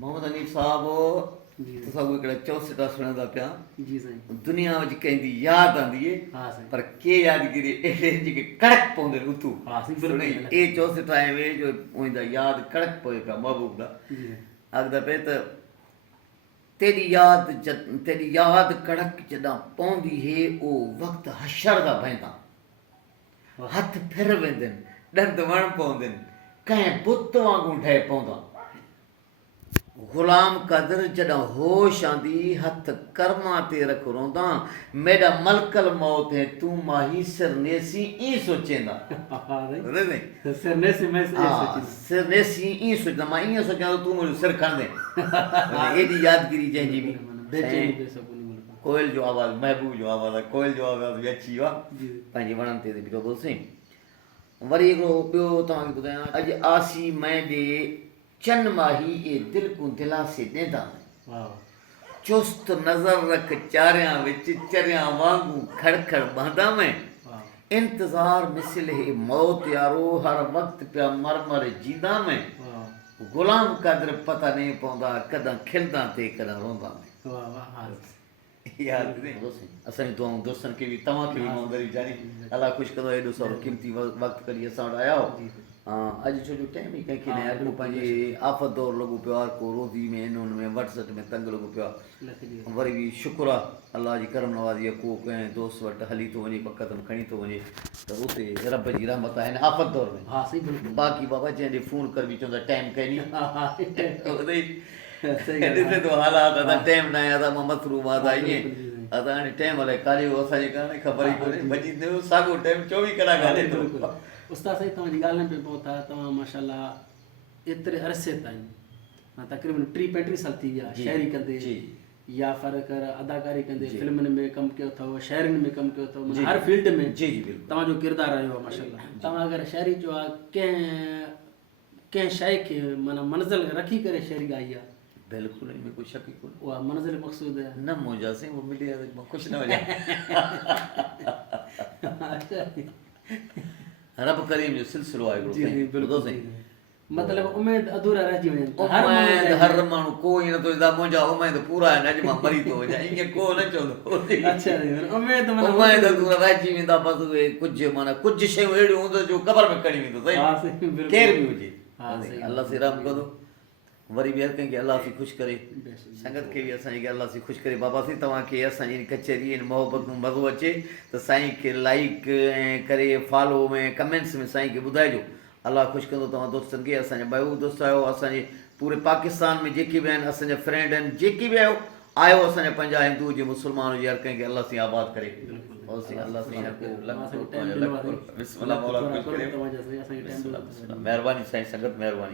मोहम्मद हनीफ साहब तुसां हिकिड़ा चौसठा सुणंदा पिया जी साईं दुनिया में कंहिंजी यादि आंदी आहे हाँ साईं पर के यादगिरी अहिड़े जेके कड़क पवंदे आहिनि उतू हाँ साईं बिल्कुलु ए चौसठा ऐं वे जो उनजा यादि कड़क पवे पिया महबूब दा जी अॻु दफ़े त तेरी यादि कड़क जॾहिं पवंदी हे उहो वक़्तु हशर जा बहंदा हथ फिर वेंदे आहिनि ॾंद वण पवंदे आहिनि कंहिं बुत वांगुरु ढहे पवंदा ग़ुलाम क़दर जॾहिं होश आंदी हथ कर्मा ते रख रोंदा मेरा मलकल मौत है तू माही सिरनेसी ई सोचेंदा सिरनेसी में सिरनेसी ई सोचंदा मां ईअं सोचां तूं मुंहिंजो सिर खणंदे एॾी यादगिरी जंहिंजी बि कोयल जो आवाज़ु महबूब जो आवाज़ु आहे कोयल जो आवाज़ु बि अची वियो आहे पंहिंजे वणनि ते बीठो हुओसीं वरी हिकिड़ो ॿियो तव्हांखे ॿुधायां अॼु आसी मैं ॾे चन माही ए दिल को दिलासे ॾेंदा चुस्त नज़र रख चारियां विच चरियां वांगू खड़खड़ बहंदा में इंतज़ार मिसल है मौत यारो हर वक़्त पिया मर मर जींदा में ग़ुलाम क़दर पता नहीं पवंदा कॾहिं खिलंदा ते कॾहिं रोंदा में यार असांजी दुआऊं दोस्तनि खे बि तव्हांखे बि मौंदरी जानी अलाह ख़ुशि कंदो एॾो सारो क़ीमती वक़्तु कढी असां वटि आया हो अॼु छो जो टाइम ई कंहिंखे न आहे को पंहिंजे आफ़त दौरु लॻो पियो आहे को रोज़ी में इन उन में वटसट में तंग लॻो पियो आहे वरी बि शुक्र आहे अलाह जी करम नवाज़ी आहे को कंहिं दोस्त वटि हली थो वञे क़दम खणी थो वञे त उते रब जी रहमत आहे हिन आफ़त दौर में बाक़ी बाबा जंहिं ॾे फ़ोन कर बि चवंदा टाइम कई ॾिसे थो हालात असां टाइम न आहे असां मां मसरूफ़ आहे असां ईअं असां हाणे टाइम हलाए काॾे असांजे कान्हे ख़बर ई कोन्हे भॼी साॻियो टाइम 24 कलाक हले थो उस्ताद साईं तव्हांजी ॻाल्हि में पियो पहुता तव्हां माशाल्लाह एतिरे अरसे ताईं तक़रीबन 30-35 साल थी विया शाइरी कंदे या फ़र्क़ु अदाकारी कंदे फिल्मनि में कमु कयो अथव शाइरीनि में कमु कयो अथव हर फील्ड में तव्हांजो किरदारु रहियो आहे माशाल्लाह तव्हां अगरि शाइरी जो आहे कंहिं शइ खे माना मंज़िल रखी करे शाइरी ॻाई आहे बिल्कुलु इनमें कोई शक ई कोन्हे उहा मंज़िल मक़सूद आहे न मुंहिंजासीं उहो मिली आहे मां ख़ुशि न वञा रब करीम जो सिलसिलो आहे हिकिड़ो मतिलबु उमेद अधूरा रहिजी वञनि उमेद हर माण्हू कोई नथो मुंहिंजा उमेद पूरा आहिनि अॼु मां मरी थो वञा ईअं को न चवंदो उमेद अधूरा रहिजी वेंदा बसि उहे कुझु माना कुझु शयूं अहिड़ियूं हूंदियूं जो क़बर में खणी वेंदो केरु बि हुजे अलाह से राम कंदो वरी बि हर कंहिंखे अलाह से ख़ुशि करे संगत खे बि असांखे अलाह से ख़ुशि करे बाबा साईं तव्हांखे असांजी कचहरी आहिनि मोहबत में मज़ो अचे त साईं खे लाइक ऐं करे फॉलो में कमेंट्स में साईं खे ॿुधाइजो अलाह ख़ुशि कंदो तव्हां दोस्तनि खे असांजा ॿाहिरि दोस्त आहियो असांजे पूरे पाकिस्तान में जेके बि आहिनि असांजा फ्रेंड आहिनि जेके बि आयो असांजा पंहिंजा हिंदू हुजे मुस्लमान हुजे हर कंहिंखे अलाह साईं आबाद करे महिरबानी साईं संगत महिरबानी